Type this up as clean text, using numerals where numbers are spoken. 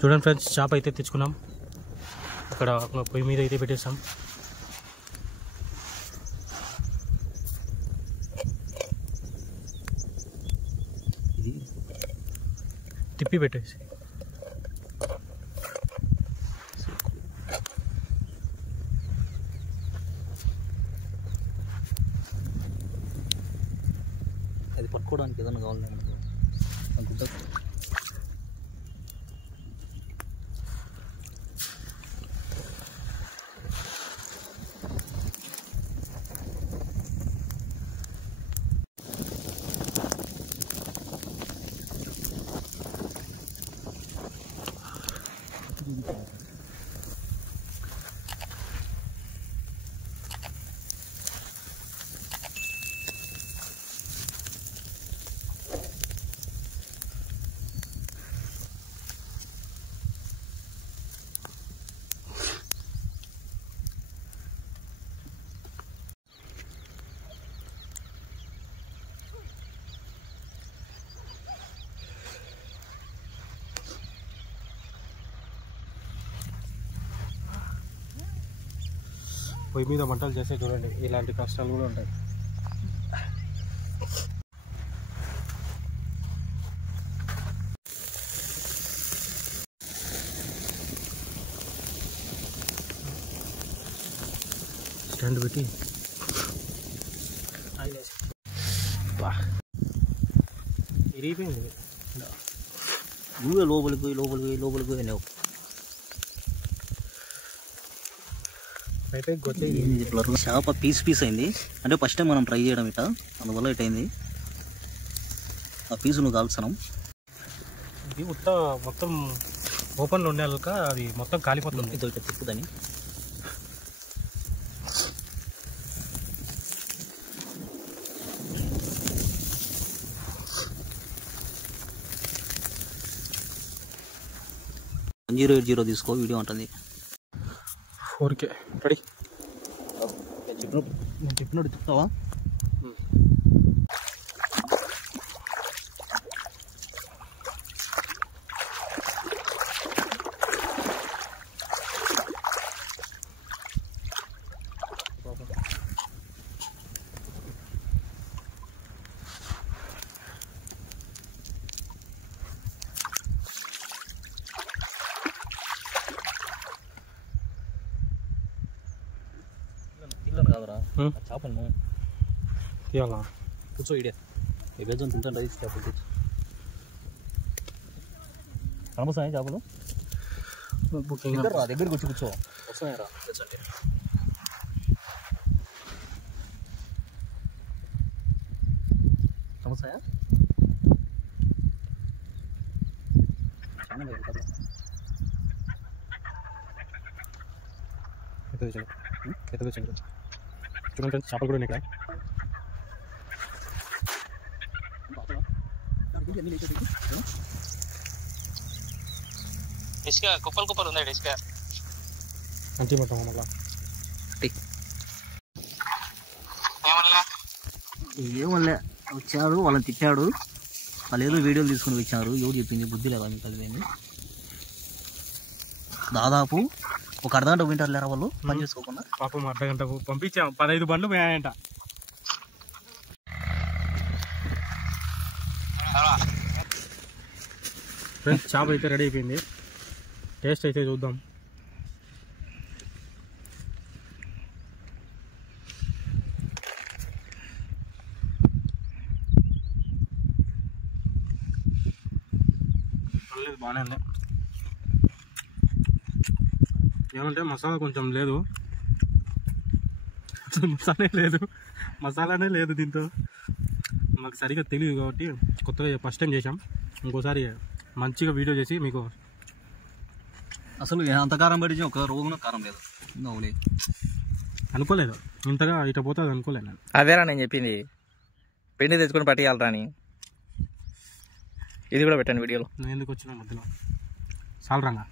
చూడండి ఫ్రెండ్స్, చేప అయితే తెచ్చుకున్నాం. అక్కడ పొయ్యి మీద అయితే పెట్టేసాం. తిప్పి పెట్టేసి అది పట్టుకోవడానికి ఏదైనా కావాలి అనుకుంటా. పొయ్యి మీద వంటలు చేస్తే చూడండి ఇలాంటి కష్టాలు కూడా ఉంటాయి. స్టాండ్ పెట్టి ఇరిగిపోయింది. నువ్వే లోపలికి పోయి లేవు. చేప పీస్ అయింది. అంటే ఫస్ట్ టైం మనం ట్రై చేయడం ఇట్లా, అందువల్ల ఇట్ అయింది. ఆ పీసు నువ్వు కాల్చడం ఇది మొత్తం ఓపెన్లో ఉండేక అది మొత్తం కాలిపోతుంది. ఇదో ఇట్లా తిప్పుదని $080 తీసుకో, వీడియో ఉంటుంది. 4K ready. నేను చెప్పినట్టు చెప్తావా? కాదురా చేపలను తీయాలా? కూర్చో. ఇడే బేజం తింటాను. రైస్ చేపలు తెచ్చు. కనబస్తాయి చేపలు. దగ్గరికి వచ్చి కూర్చో. వస్తాయరా తెచ్చండి. కనబస్తాయా? చూడండి చేపలు కూడా ఉన్నాయి ఇక్కడ. ఇసుక కుప్పలు ఉన్నాయి. ఇసుక మంచి మొత్తం మళ్ళా ఏమల్లే వచ్చాడు, వాళ్ళని తిట్టాడు. వాళ్ళు ఏదో వీడియోలు తీసుకుని వచ్చారు. ఎవరు చెప్పింది? బుద్ధి లేదా మీకు? అది దాదాపు ఒక అర్ధగంట వింటారు లేరా వాళ్ళు పని చేసుకోకుండా. పాపం అర్ధగంటకు పంపించాం. 15 బండ్లు పోయాయంట. ఫ్రెండ్స్, చేప అయితే రెడీ అయిపోయింది. టేస్ట్ అయితే చూద్దాం. బాగానే ఉంది. ఏమంటే మసాలా కొంచెం లేదు, మసాలానే లేదు దీంతో. మాకు సరిగ్గా తెలియదు కాబట్టి కొత్తగా ఫస్ట్ టైం చేసాం. ఇంకోసారి మంచిగా వీడియో చేసి మీకు. అసలు అంత కారం పడి ఒక రోజున కారం లేదు అనుకోలేదు. ఇంతగా ఇట పోతుంది అనుకోలేదు నేను. అదేరా నేను చెప్పింది, పిండి తెచ్చుకొని పట్టుకెళ్తా అని. ఇది కూడా పెట్టండి వీడియోలో. నేను ఎందుకు వచ్చిన మధ్యలో సాలరంగా